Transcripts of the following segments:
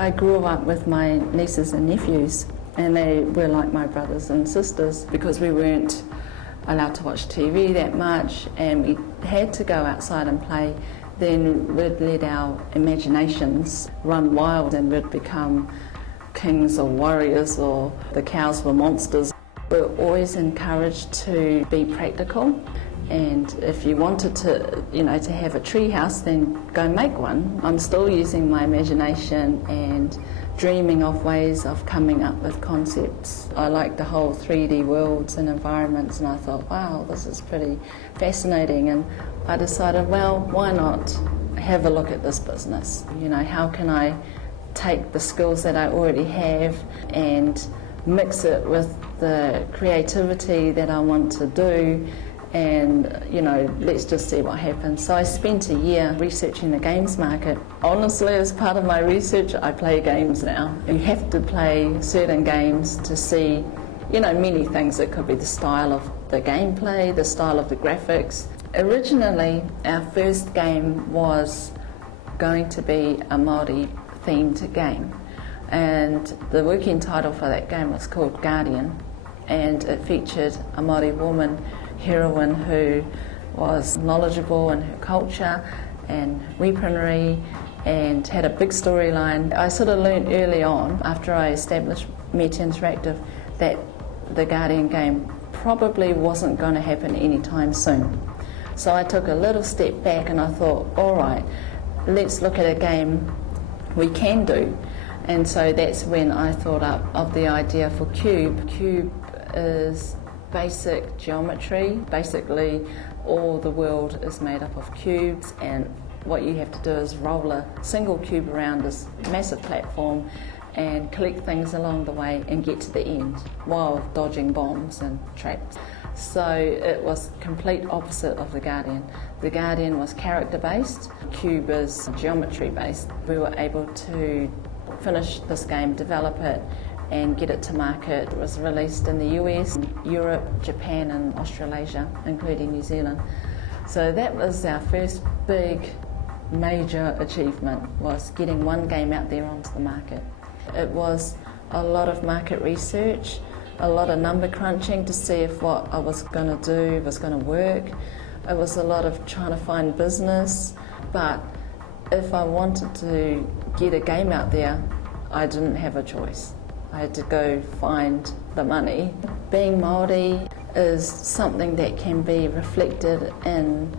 I grew up with my nieces and nephews, and they were like my brothers and sisters because we weren't allowed to watch TV that much and we had to go outside and play. Then we'd let our imaginations run wild and we'd become kings or warriors, or the cows were monsters. We're always encouraged to be practical, and if you wanted to, to have a tree house, then go make one. I'm still using my imagination and dreaming of ways of coming up with concepts. I like the whole 3D worlds and environments, and I thought, wow, this is pretty fascinating, and I decided, well, why not have a look at this business? How can I take the skills that I already have and mix it with the creativity that I want to do, and let's just see what happens. So I spent a year researching the games market. Honestly, as part of my research, I play games now. You have to play certain games to see many things. It could be the style of the gameplay, the style of the graphics. Originally, our first game was going to be a Māori themed game, and the working title for that game was called Guardian, and it featured a Māori woman heroine who was knowledgeable in her culture and weaponry and had a big storyline. I sort of learned early on, after I established Metia Interactive, that the Guardian game probably wasn't going to happen anytime soon. So I took a little step back and I thought, all right, let's look at a game we can do. And so that's when I thought up of the idea for Cube. Cube is basic geometry. Basically, all the world is made up of cubes, and what you have to do is roll a single cube around this massive platform and collect things along the way and get to the end while dodging bombs and traps. So it was complete opposite of the Guardian. The Guardian was character-based, Cube is geometry-based. We were able to finish this game, develop it, and get it to market. It was released in the US, Europe, Japan and Australasia, including New Zealand. So that was our first big major achievement, was getting one game out there onto the market. It was a lot of market research, a lot of number crunching to see if what I was going to do was going to work. It was a lot of trying to find business, but if I wanted to get a game out there, I didn't have a choice. I had to go find the money. Being Māori is something that can be reflected in,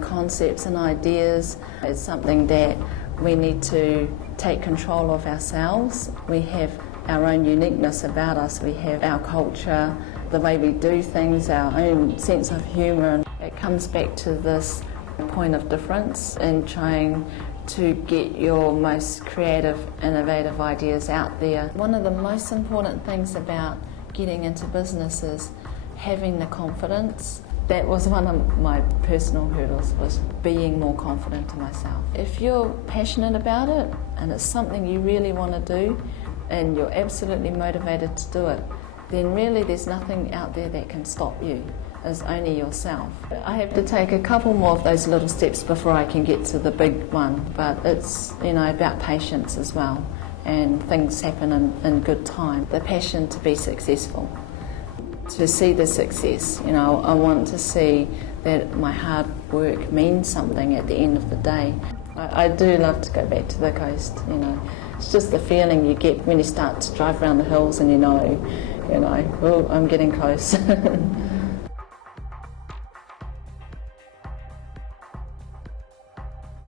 concepts and ideas. It's something that we need to take control of ourselves. We have our own uniqueness about us. We have our culture, the way we do things, our own sense of humour. It comes back to this point of difference in trying to get your most creative, innovative ideas out there. One of the most important things about getting into business is having the confidence. That was one of my personal hurdles, was being more confident in myself. If you're passionate about it and it's something you really want to do and you're absolutely motivated to do it, then really there's nothing out there that can stop you. Is only yourself. I have to take a couple more of those little steps before I can get to the big one, but it's about patience as well, and things happen in good time. The passion to be successful, to see the success. I want to see that my hard work means something at the end of the day. I do love to go back to the coast. It's just the feeling you get when you start to drive around the hills and oh, I'm getting close.